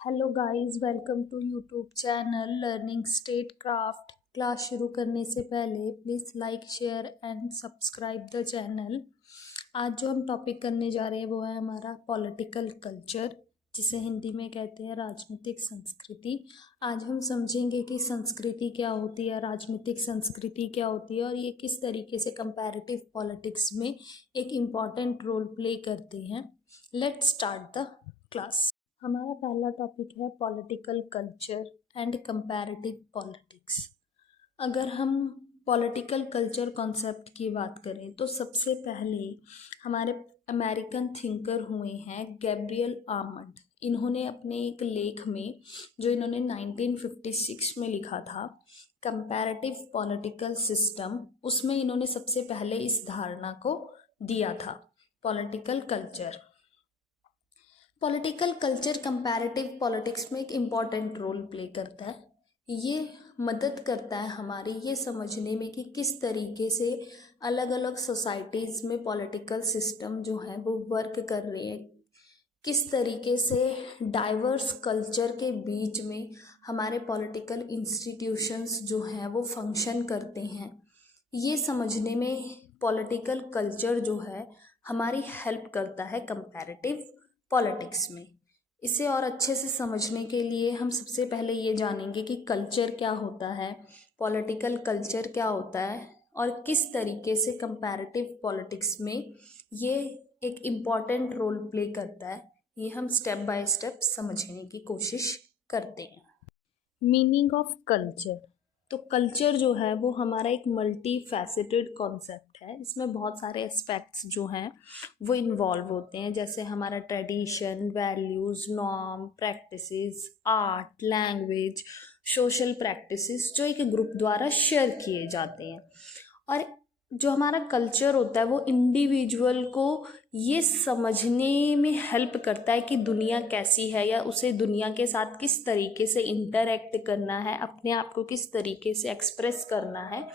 Hello guys, welcome to YouTube channel learning statecraft. Class शुरू करने से पहले please like share and subscribe the channel. आज जो हम टॉपिक करने जा रहे हैं वो है हमारा पॉलिटिकल कल्चर, जिसे हिंदी में कहते हैं राजनीतिक संस्कृति। आज हम समझेंगे कि संस्कृति क्या होती है, राजनीतिक संस्कृति क्या होती है और ये किस तरीके से कंपैरेटिव पॉलिटिक्स में एक इम्पॉर्टेंट रोल प्ले करते हैं। Let's start the class. हमारा पहला टॉपिक है political culture and comparative politics. अगर हम पॉलिटिकल कल्चर कॉन्सेप्ट की बात करें तो सबसे पहले हमारे अमेरिकन थिंकर हुए हैं गैब्रियल आर्मंड। इन्होंने अपने एक लेख में जो इन्होंने 1956 में लिखा था कंपैरेटिव पॉलिटिकल सिस्टम, उसमें इन्होंने सबसे पहले इस धारणा को दिया था political culture. Political culture comparative politics में एक इम्पॉर्टेंट रोल प्ले करता है। ये मदद करता है हमारी ये समझने में कि किस तरीके से अलग अलग सोसाइटीज़ में पॉलिटिकल सिस्टम जो है वो वर्क कर रहे हैं, किस तरीके से डाइवर्स कल्चर के बीच में हमारे पॉलिटिकल इंस्टीट्यूशंस जो हैं वो फंक्शन करते हैं। ये समझने में पॉलिटिकल कल्चर जो है हमारी हेल्प करता है कंपैरेटिव पॉलिटिक्स में। इसे और अच्छे से समझने के लिए हम सबसे पहले ये जानेंगे कि कल्चर क्या होता है, पॉलिटिकल कल्चर क्या होता है और किस तरीके से कंपैरेटिव पॉलिटिक्स में ये एक इम्पॉर्टेंट रोल प्ले करता है। ये हम स्टेप बाय स्टेप समझने की कोशिश करते हैं। Meaning of culture. तो कल्चर जो है वो हमारा एक मल्टी फैसेटेड कॉन्सेप्ट है। इसमें बहुत सारे एस्पेक्ट्स जो हैं वो इन्वॉल्व होते हैं, जैसे हमारा tradition, values, norm, practices, art, language, social practices जो एक ग्रुप द्वारा शेयर किए जाते हैं। और जो हमारा कल्चर होता है वो इंडिविजुअल को ये समझने में हेल्प करता है कि दुनिया कैसी है या उसे दुनिया के साथ किस तरीके से इंटरेक्ट करना है, अपने आप को किस तरीके से एक्सप्रेस करना है।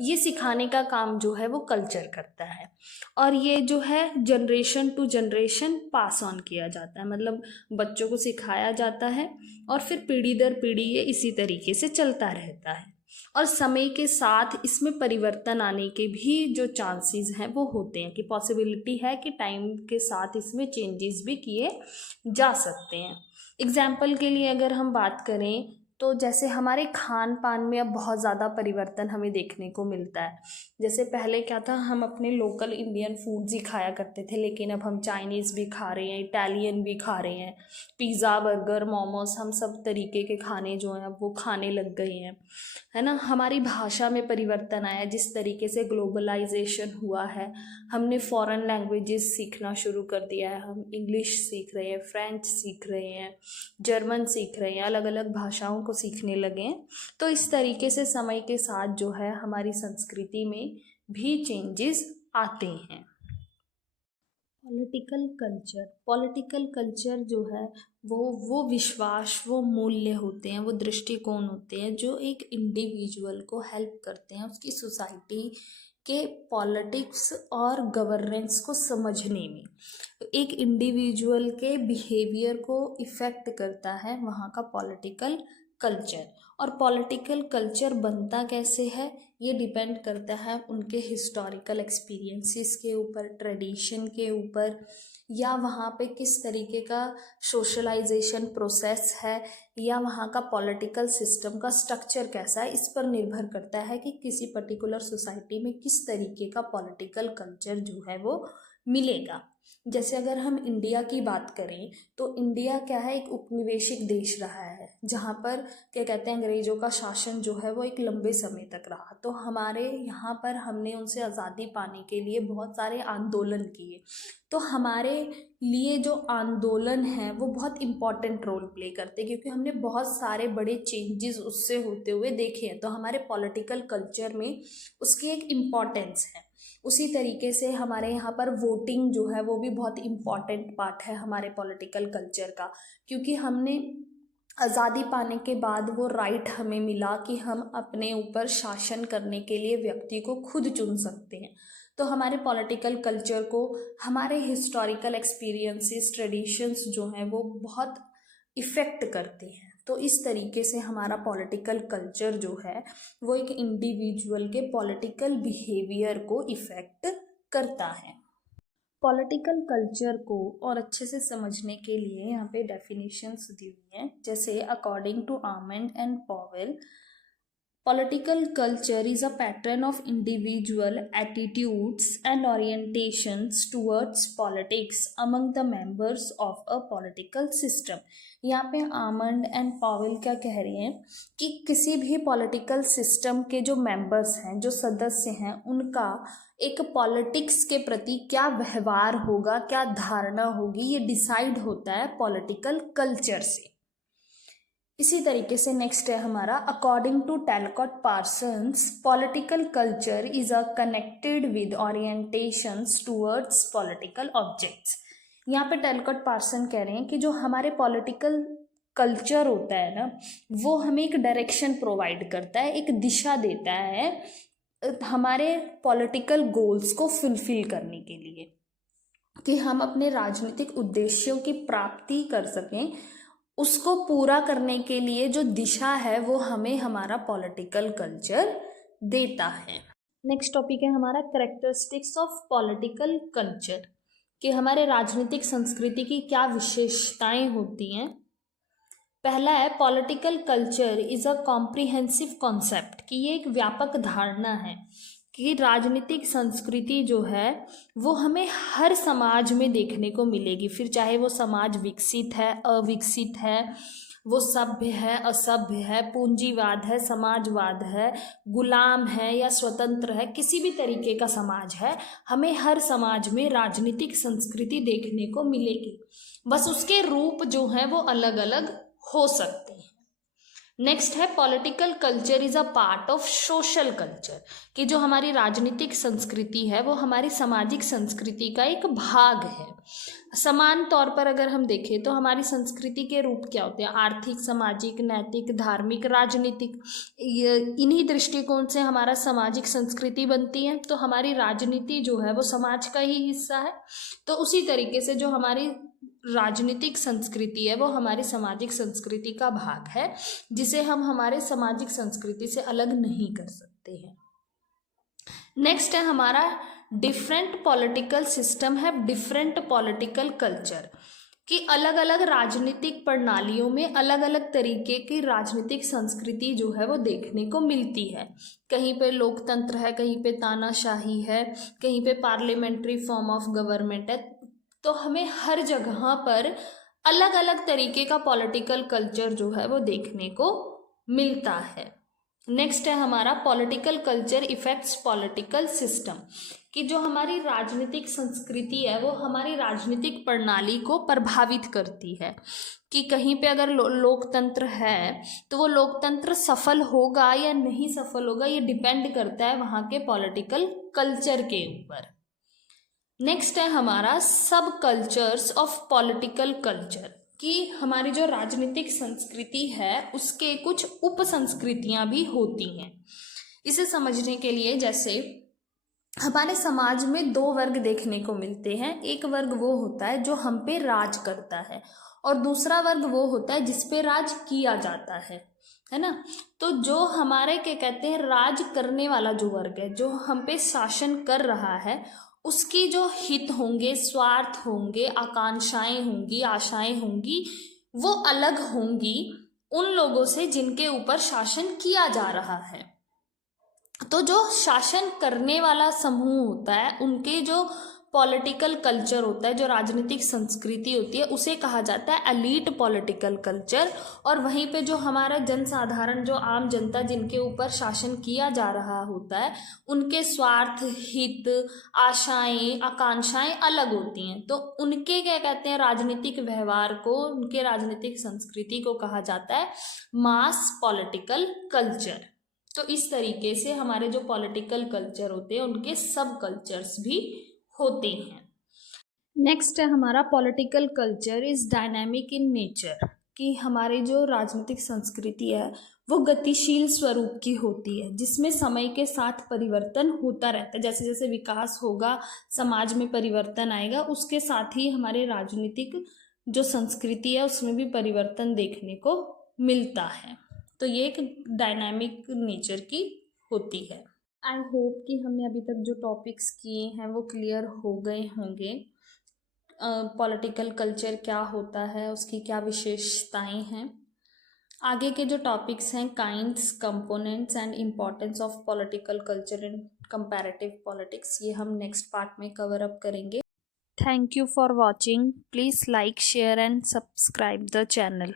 ये सिखाने का काम जो है वो कल्चर करता है और ये जो है generation to generation pass on किया जाता है, मतलब बच्चों को सिखाया जाता है और फिर पीढ़ी दर पीढ़ी ये इसी तरीके से चलता रहता है। और समय के साथ इसमें परिवर्तन आने के भी जो चांसेस हैं वो होते हैं, कि पॉसिबिलिटी है कि टाइम के साथ इसमें चेंजेस भी किए जा सकते हैं। एग्जाम्पल के लिए अगर हम बात करें तो जैसे हमारे खान पान में अब बहुत ज़्यादा परिवर्तन हमें देखने को मिलता है। जैसे पहले क्या था, हम अपने लोकल इंडियन फूड्स ही खाया करते थे, लेकिन अब हम चाइनीज़ भी खा रहे हैं, इटालियन भी खा रहे हैं, पिज़्ज़ा, बर्गर, मोमोज, हम सब तरीके के खाने जो हैं अब वो खाने लग गए हैं, है ना। हमारी भाषा में परिवर्तन आया, जिस तरीके से ग्लोबलाइजेशन हुआ है, हमने फॉरेन लैंग्वेजेस सीखना शुरू कर दिया है। हम इंग्लिश सीख रहे हैं, फ्रेंच सीख रहे हैं, जर्मन सीख रहे हैं, अलग अलग भाषाओं को सीखने लगे हैं। तो इस तरीके से समय के साथ जो है हमारी संस्कृति में भी चेंजेस आते हैं। पॉलिटिकल कल्चर जो है वो विश्वास, वो मूल्य होते हैं, वो दृष्टिकोण होते हैं जो एक इंडिविजुअल को हेल्प करते हैं उसकी सोसाइटी के पॉलिटिक्स और गवर्नेंस को समझने में। एक इंडिविजुअल के बिहेवियर को इफ़ेक्ट करता है वहाँ का पॉलिटिकल कल्चर। और पॉलिटिकल कल्चर बनता कैसे है ये डिपेंड करता है उनके हिस्टोरिकल एक्सपीरियंसेस के ऊपर, ट्रेडिशन के ऊपर, या वहाँ पे किस तरीके का सोशलाइजेशन प्रोसेस है, या वहाँ का पॉलिटिकल सिस्टम का स्ट्रक्चर कैसा है। इस पर निर्भर करता है कि किसी पर्टिकुलर सोसाइटी में किस तरीके का पॉलिटिकल कल्चर जो है वो मिलेगा। जैसे अगर हम इंडिया की बात करें तो इंडिया क्या है, एक उपनिवेशिक देश रहा है, जहाँ पर क्या कहते हैं, अंग्रेजों का शासन जो है वो एक लंबे समय तक रहा। तो हमारे यहाँ पर हमने उनसे आज़ादी पाने के लिए बहुत सारे आंदोलन किए। तो हमारे लिए जो आंदोलन है वो बहुत इम्पॉर्टेंट रोल प्ले करते हैं, क्योंकि हमने बहुत सारे बड़े चेंजेस उससे होते हुए देखे हैं। तो हमारे पॉलिटिकल कल्चर में उसकी एक इम्पॉर्टेंस है। उसी तरीके से हमारे यहाँ पर वोटिंग जो है वो भी बहुत इम्पॉर्टेंट पार्ट है हमारे पॉलिटिकल कल्चर का, क्योंकि हमने आज़ादी पाने के बाद वो राइट हमें मिला कि हम अपने ऊपर शासन करने के लिए व्यक्ति को खुद चुन सकते हैं। तो हमारे पॉलिटिकल कल्चर को हमारे हिस्टोरिकल एक्सपीरियंसेस, ट्रेडिशंस जो हैं वो बहुत इफ़ेक्ट करते हैं। तो इस तरीके से हमारा पॉलिटिकल कल्चर जो है वो एक इंडिविजुअल के पॉलिटिकल बिहेवियर को इफ़ेक्ट करता है। पॉलिटिकल कल्चर को और अच्छे से समझने के लिए यहाँ पे डेफिनेशंस दी हुई हैं, जैसे according to Almond and Powell, political culture is a pattern of individual attitudes and orientations towards politics among the members of a political system। यहाँ पे आमंड एंड पॉवेल क्या कह रही हैं कि किसी भी पॉलिटिकल सिस्टम के जो मेंबर्स हैं, जो सदस्य हैं, उनका एक पॉलिटिक्स के प्रति क्या व्यवहार होगा, क्या धारणा होगी, ये डिसाइड होता है पॉलिटिकल कल्चर से। इसी तरीके से नेक्स्ट है हमारा according to Talcott Parsons, political culture is a connected with orientations towards political objects. यहाँ पे टैलकॉट पार्सन कह रहे हैं कि जो हमारे पॉलिटिकल कल्चर होता है ना, वो हमें एक डायरेक्शन प्रोवाइड करता है, एक दिशा देता है हमारे पॉलिटिकल गोल्स को फुलफिल करने के लिए, कि हम अपने राजनीतिक उद्देश्यों की प्राप्ति कर सकें। उसको पूरा करने के लिए जो दिशा है वो हमें हमारा पॉलिटिकल कल्चर देता है। नेक्स्ट टॉपिक है हमारा कैरेक्टरिस्टिक्स ऑफ पॉलिटिकल कल्चर, कि हमारे राजनीतिक संस्कृति की क्या विशेषताएं होती हैं। पहला है political culture is a comprehensive concept, कि ये एक व्यापक धारणा है कि राजनीतिक संस्कृति जो है वो हमें हर समाज में देखने को मिलेगी, फिर चाहे वो समाज विकसित है, अविकसित है, वो सभ्य है, असभ्य है, पूंजीवाद है, समाजवाद है, गुलाम है या स्वतंत्र है, किसी भी तरीके का समाज है, हमें हर समाज में राजनीतिक संस्कृति देखने को मिलेगी, बस उसके रूप जो हैं वो अलग अलग हो सकते हैं। नेक्स्ट है political culture is a part of social culture, कि जो हमारी राजनीतिक संस्कृति है वो हमारी सामाजिक संस्कृति का एक भाग है। समान तौर पर अगर हम देखें तो हमारी संस्कृति के रूप क्या होते हैं, आर्थिक, सामाजिक, नैतिक, धार्मिक, राजनीतिक, इन्हीं दृष्टिकोण से हमारा सामाजिक संस्कृति बनती है। तो हमारी राजनीति जो है वो समाज का ही हिस्सा है, तो उसी तरीके से जो हमारी राजनीतिक संस्कृति है वो हमारी सामाजिक संस्कृति का भाग है, जिसे हम हमारे सामाजिक संस्कृति से अलग नहीं कर सकते हैं। नेक्स्ट है हमारा डिफरेंट पॉलिटिकल सिस्टम है डिफरेंट पॉलिटिकल कल्चर, कि अलग अलग राजनीतिक प्रणालियों में अलग अलग तरीके की राजनीतिक संस्कृति जो है वो देखने को मिलती है। कहीं पे लोकतंत्र है, कहीं पे तानाशाही है, कहीं पे पार्लियामेंट्री फॉर्म ऑफ गवर्नमेंट है। तो हमें हर जगह पर अलग अलग तरीके का पॉलिटिकल कल्चर जो है वो देखने को मिलता है। नेक्स्ट है हमारा political culture effects political system, कि जो हमारी राजनीतिक संस्कृति है वो हमारी राजनीतिक प्रणाली को प्रभावित करती है, कि कहीं पे अगर लोकतंत्र है तो वो लोकतंत्र सफल होगा या नहीं सफल होगा, ये डिपेंड करता है वहाँ के पॉलिटिकल कल्चर के ऊपर। नेक्स्ट है हमारा सब कल्चर्स ऑफ पॉलिटिकल कल्चर, कि हमारी जो राजनीतिक संस्कृति है उसके कुछ उप संस्कृतियाँ भी होती हैं। इसे समझने के लिए जैसे हमारे समाज में दो वर्ग देखने को मिलते हैं, एक वर्ग वो होता है जो हम पे राज करता है और दूसरा वर्ग वो होता है जिस पे राज किया जाता है ना। तो जो हमारे क्या कहते हैं राज करने वाला जो वर्ग है, जो हम पे शासन कर रहा है, उसकी जो हित होंगे, स्वार्थ होंगे, आकांक्षाएं होंगी, आशाएं होंगी, वो अलग होंगी उन लोगों से जिनके ऊपर शासन किया जा रहा है। तो जो शासन करने वाला समूह होता है, उनके जो पॉलिटिकल कल्चर होता है, जो राजनीतिक संस्कृति होती है, उसे कहा जाता है एलीट पॉलिटिकल कल्चर। और वहीं पे जो हमारा जनसाधारण, जो आम जनता जिनके ऊपर शासन किया जा रहा होता है, उनके स्वार्थ, हित, आशाएं, आकांक्षाएं अलग होती हैं। तो उनके क्या कहते हैं राजनीतिक व्यवहार को, उनके राजनीतिक संस्कृति को कहा जाता है मास पॉलिटिकल कल्चर। तो इस तरीके से हमारे जो पॉलिटिकल कल्चर होते हैं उनके सब कल्चर्स भी होते हैं। नेक्स्ट है हमारा political culture is dynamic in nature, कि हमारी जो राजनीतिक संस्कृति है वो गतिशील स्वरूप की होती है, जिसमें समय के साथ परिवर्तन होता रहता है। जैसे जैसे विकास होगा, समाज में परिवर्तन आएगा, उसके साथ ही हमारे राजनीतिक जो संस्कृति है उसमें भी परिवर्तन देखने को मिलता है। तो ये एक डायनामिक नेचर की होती है। आई होप कि हमने अभी तक जो टॉपिक्स किए हैं वो क्लियर हो गए होंगे। पॉलिटिकल कल्चर क्या होता है, उसकी क्या विशेषताएं हैं। आगे के जो टॉपिक्स हैं, kinds, components and importance of political culture in comparative politics, ये हम नेक्स्ट पार्ट में कवर अप करेंगे। Thank you for watching. Please like, share and subscribe the channel.